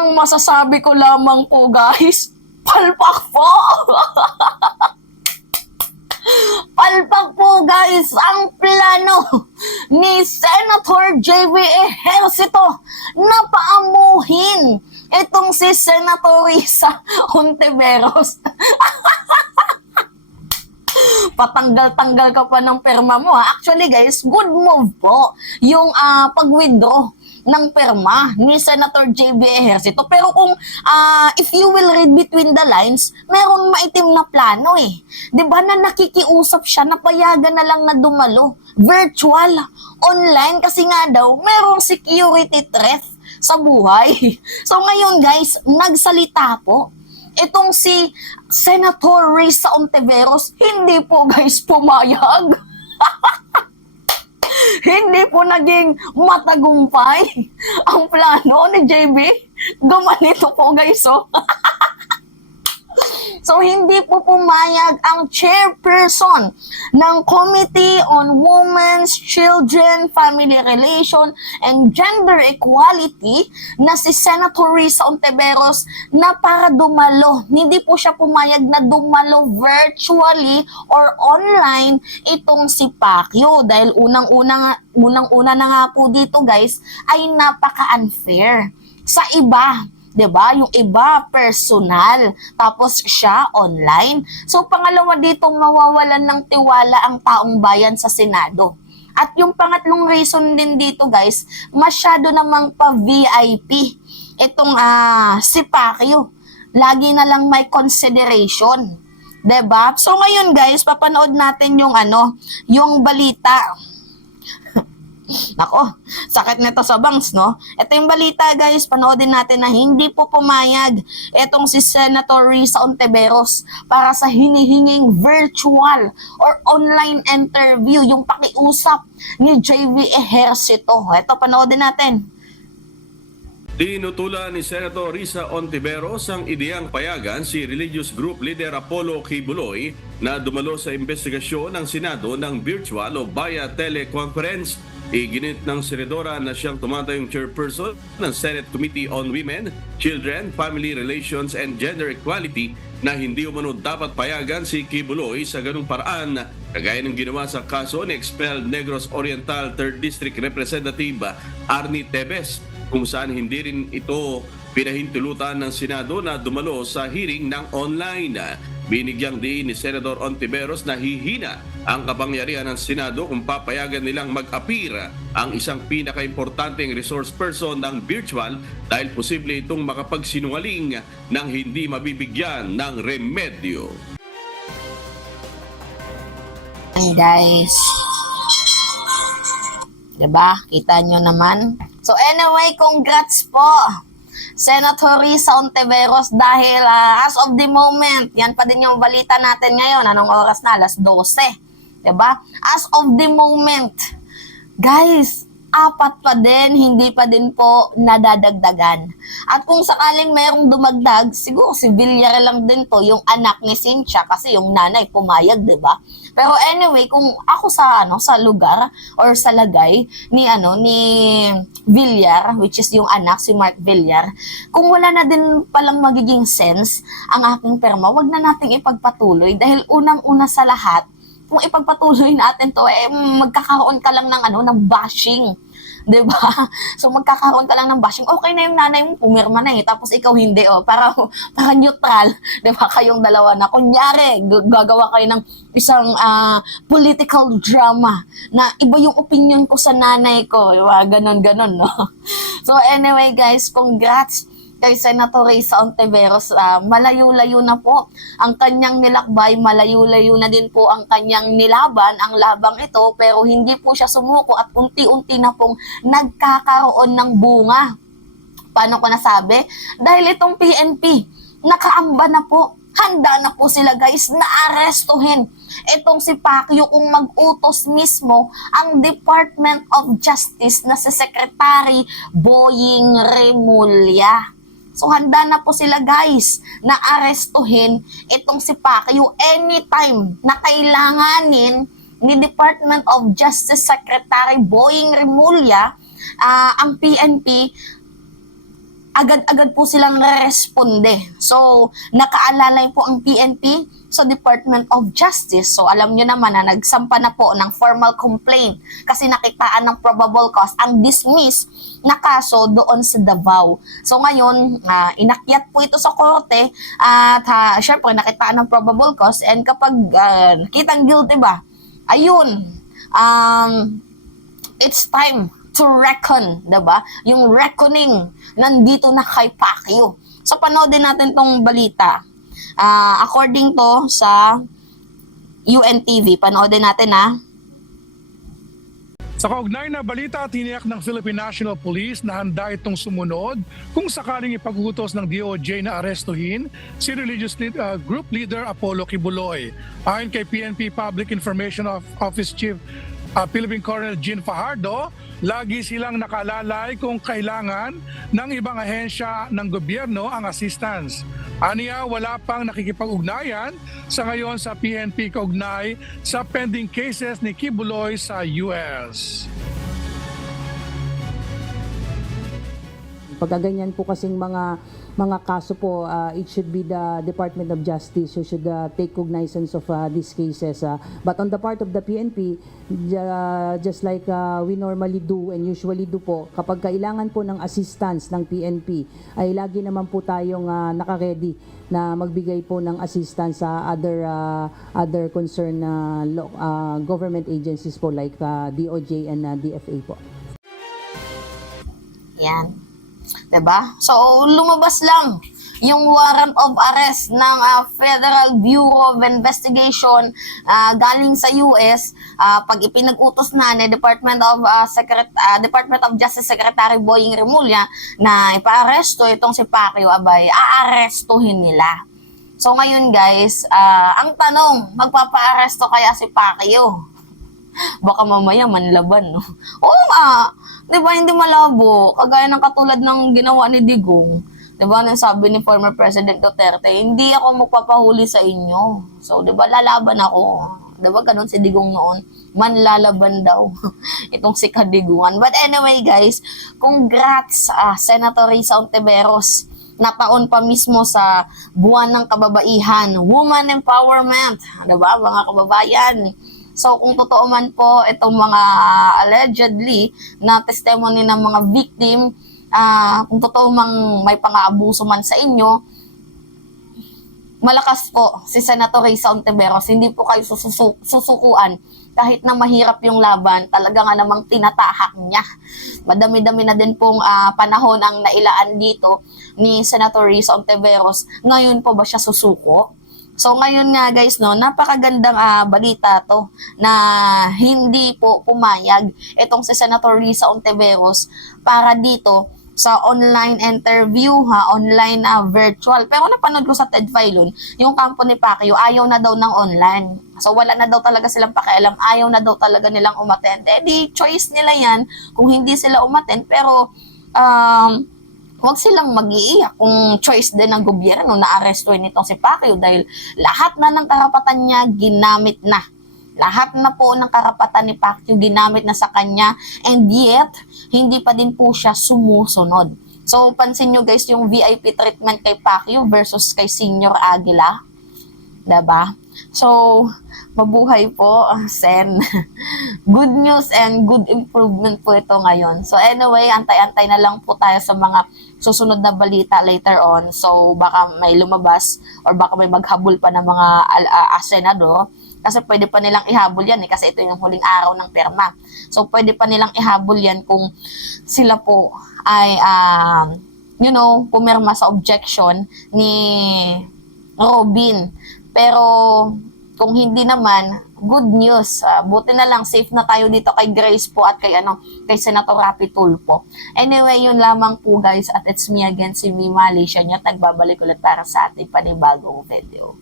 Ang masasabi ko lamang po guys, palpak po! Palpak po guys ang plano ni Senator JV Ejercito na paamuhin itong si Senator Risa Hontiveros. Patanggal-tanggal ka pa ng perma mo ha. Actually guys, good move po yung pag-withdraw ng perma ni Senator JB Ejercito. Pero kung if you will read between the lines, merong maitim na plano eh. 'Di ba na nakikiusap siya, napayagan na lang na dumalo. Virtual, online kasi nga daw merong security threat sa buhay. So ngayon guys, nagsalita po itong si Senator Risa Hontiveros, hindi po guys pumayag. Hindi po naging matagumpay ang plano ni JB. Gumanito po guys, oh. So, hindi po pumayag ang chairperson ng Committee on Women's, Children, Family Relation, and Gender Equality na si Senator Risa Hontiveros na para dumalo. Hindi po siya pumayag na dumalo virtually or online itong si Pacquiao. Dahil unang-una na nga po dito guys ay napaka-unfair sa iba. 'Di ba? Yung iba personal, tapos siya online. So pangalawa dito, mawawalan ng tiwala ang taong bayan sa Senado. At yung pangatlong reason din dito, guys, masyado namang pa-VIP itong si Pacquiao. Lagi na lang may consideration. 'Di ba? So ngayon, guys, papanood natin yung yung balita. Nako, sakit nito sa bangs, no? Ito yung balita, guys. Panoodin natin na hindi po pumayag itong si Senator Risa Hontiveros para sa hinihinging virtual or online interview, yung pakiusap ni JV Ejercito. Ito, panoodin natin. Tinutulan ni Senator Risa Hontiveros ang ideyang payagan si religious group leader Apollo Kibuloy na dumalo sa investigasyon ng Senado ng virtual o via teleconference. Iginit ng senadora na siyang tumatayong chairperson ng Senate Committee on Women, Children, Family Relations, and Gender Equality na hindi umano dapat payagan si Kibuloy sa ganung paraan kagaya ng ginawa sa kaso ni expelled Negros Oriental 3rd District Representative Arnie Tevez, kung saan hindi rin ito pinahintulutan ng Senado na dumalo sa hearing ng online. Binigyang diin ni Senator Hontiveros na hihina ang kapangyarihan ng Senado kung papayagan nilang mag-appear ang isang pinaka-importanteng resource person ng virtual dahil posible itong makapagsinungaling nang hindi mabibigyan ng remedyo. Ay guys, diba? Kita nyo naman. So anyway, congrats po Senator Risa Hontiveros dahil as of the moment, yan pa din yung balita natin ngayon. Anong oras na? Alas 12. Diba? As of the moment, guys, 4 pa din, hindi pa din po nadadagdagan. At kung sakaling mayroong dumagdag, siguro si Villar lang din to, yung anak ni Cynthia, kasi yung nanay pumayag, diba? Pero anyway, kung ako sa sa lugar or sa lagay ni ni Villar, which is yung anak si Mark Villar, kung wala na din palang magiging sense ang aking perma, wag na nating ipagpatuloy dahil unang-una sa lahat, kung ipagpatuloy natin to, magkakaroon ka lang ng bashing. 'Di ba? So magkakaroon ka lang ng bashing. Okay na yung nanay mo, pumirma na tapos ikaw hindi, para neutral, 'di ba? Kayong dalawa na kunyari gagawa kayo ng isang political drama na iba yung opinion ko sa nanay ko, ganon, no? So anyway, guys, congrats kay Senator Risa Hontiveros. Malayo-layo na po ang kanyang nilakbay, malayo-layo na din po ang kanyang nilaban, ang labang ito, pero hindi po siya sumuko at unti-unti na pong nagkakaroon ng bunga. Paano ko nasabi? Dahil itong PNP, nakaamba na po. Handa na po sila, guys, na arestuhin itong si Pacquiao kung mag-utos mismo ang Department of Justice na si Secretary Boying Remulla. So handa na po sila, guys, na arestuhin itong si Pacquiao anytime na kailanganin ni Department of Justice Secretary Boying Remulla ang PNP agad-agad po silang responde. So, nakaalalay po ang PNP sa Department of Justice. So, alam nyo naman na nagsampa na po ng formal complaint kasi nakitaan ng probable cause ang dismiss na kaso doon sa Davao. So, ngayon, inakyat po ito sa korte at syempre, nakitaan ng probable cause and kapag nakitang guilty ba, ayun, it's time to reckon, diba? Yung reckoning, nandito na kay Pacquiao. So, panoodin natin tong balita. According to sa UNTV, panoodin natin Sa kaugnay na balita, tiniyak ng Philippine National Police na handa itong sumunod kung sakaling ipag-utos ng DOJ na arestuhin si religious group leader Apollo Kibuloy. Ayon kay PNP Public Information Office Chief Philippine Colonel Jean Fajardo, lagi silang nakalalay kung kailangan ng ibang ahensya ng gobyerno ang assistance. Aniya, wala pang nakikipag-ugnayan sa ngayon sa PNP kaugnay sa pending cases ni Kibuloy sa US. Pagkaganyan po kasing mga kaso po, it should be the Department of Justice who should take cognizance of these cases. But on the part of the PNP, just like we normally do and usually do po, kapag kailangan po ng assistance ng PNP, ay lagi naman po tayong naka-ready na magbigay po ng assistance sa other concerned government agencies po like DOJ and DFA po. Yan. Diba? So, lumabas lang yung warrant of arrest ng Federal Bureau of Investigation galing sa US pag ipinag-utos na ni Department of Justice Secretary Boying Remulla na ipa-aresto itong si Pacquiao, abay, aarestuhin nila. So, ngayon guys, ang tanong, magpapa-aresto kaya si Pacquiao? Baka mamaya manlaban, no? Oo nga, di ba, hindi malabo. Kagaya ng katulad ng ginawa ni Digong. Di ba, nang sabi ni former President Duterte, hindi ako magpapahuli sa inyo. So, di ba, lalaban ako. Di ba, ganun si Digong noon. Manlalaban daw. Itong si Kadigungan. But anyway, guys, congrats, Senator Risa Hontiveros. Nataon pa mismo sa buwan ng kababaihan. Woman empowerment. Di ba, mga kababayan? So, kung totoo man po itong mga allegedly na testimony ng mga victim, kung totoo mang may pang-aabuso man sa inyo, malakas po si Senator Risa Hontiveros. Hindi po kayo susukuan. Kahit na mahirap yung laban, talaga nga namang tinatahak niya. Madami-dami na din pong panahon ang nailaan dito ni Senator Risa Hontiveros. Ngayon po ba siya susuko? So ngayon nga guys, no, napakagandang balita to na hindi po pumayag itong si Senator Risa Hontiveros para dito sa online interview, online virtual. Pero napanood ko sa Ted Filon, yung kampo ni Pacquiao, ayaw na daw ng online. So wala na daw talaga silang pakialam, ayaw na daw talaga nilang umattend. Eh di choice nila yan kung hindi sila umattend, pero huwag silang mag-iiyak kung choice din ng gobyerno na arestuin itong si Pacquiao dahil lahat na ng karapatan niya ginamit na. Lahat na po ng karapatan ni Pacquiao ginamit na sa kanya and yet, hindi pa din po siya sumusunod. So, pansin nyo guys yung VIP treatment kay Pacquiao versus kay Senior Aguila. Diba? So, mabuhay po, Sen. Good news and good improvement po ito ngayon. So anyway, antay-antay na lang po tayo sa mga susunod na balita later on. So baka may lumabas or baka may maghabol pa ng mga senador. Kasi pwede pa nilang ihabol yan kasi ito yung huling araw ng perma. So pwede pa nilang ihabol yan kung sila po ay, pumirma sa objection ni Robin. Pero kung hindi naman, good news. Buti na lang, safe na tayo dito kay Grace po at kay Senator Rapi Tulfo. Anyway, yun lamang po guys. At it's me again, si Mima Alicia niya. Nagbabalik ulit para sa ating panibagong video.